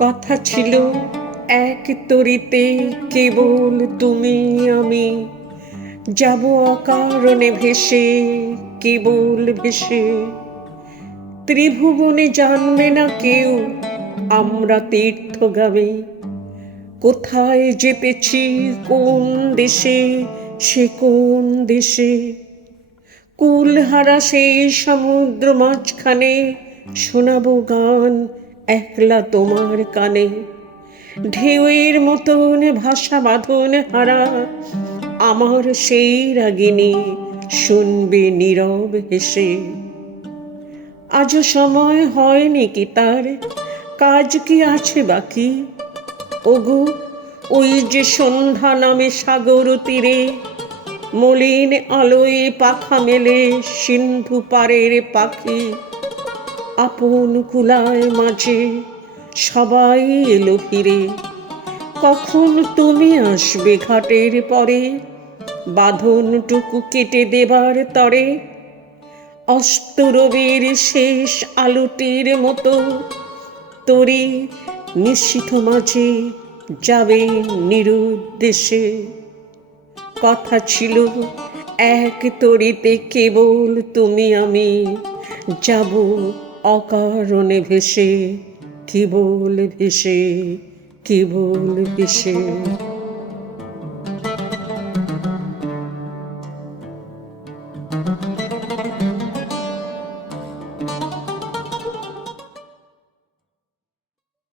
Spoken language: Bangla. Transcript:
কথা ছিল এক তরিতে, কেবল তুমি আমি যাব অকারণে ভেসে, কেবল ভেসে। ত্রিভুবনে জানবে না কেউ আমরা তীর্থগামী, কোথায় যেতেছি কোন দেশে, সে কোন দেশে। কুলহারা সেই সমুদ্র মাঝখানে শোনাবো গান একলা তোমার কানে। ঢেউয়ের মতন ভাষা বাঁধন হারা আমার সেই রাগিনী শুনবে নীরব হেসে। আজও সময় হয়নি কি তার, কাজ কি আছে বাকি? ওগো ওই যে সন্ধ্যা নামে সাগর তীরে, মলিন আলোয় পাখা মেলে সিন্ধু পারের পাখি। আপন কুলায় মাঝে সবাই এলো ফিরে, কখন তুমি আসবে ঘাটের পরে, বাঁধনটুকু কেটে দেবার তরে। অস্তরবের শেষ আলোটির মতো তরি নিশীথ মাঝে যাবে নিরুদ্দেশে। কথা ছিল এক তরিতে, কেবল তুমি আমি যাব অকারণে ভেসে, কেবল ভেসে, কেবল ভেসে।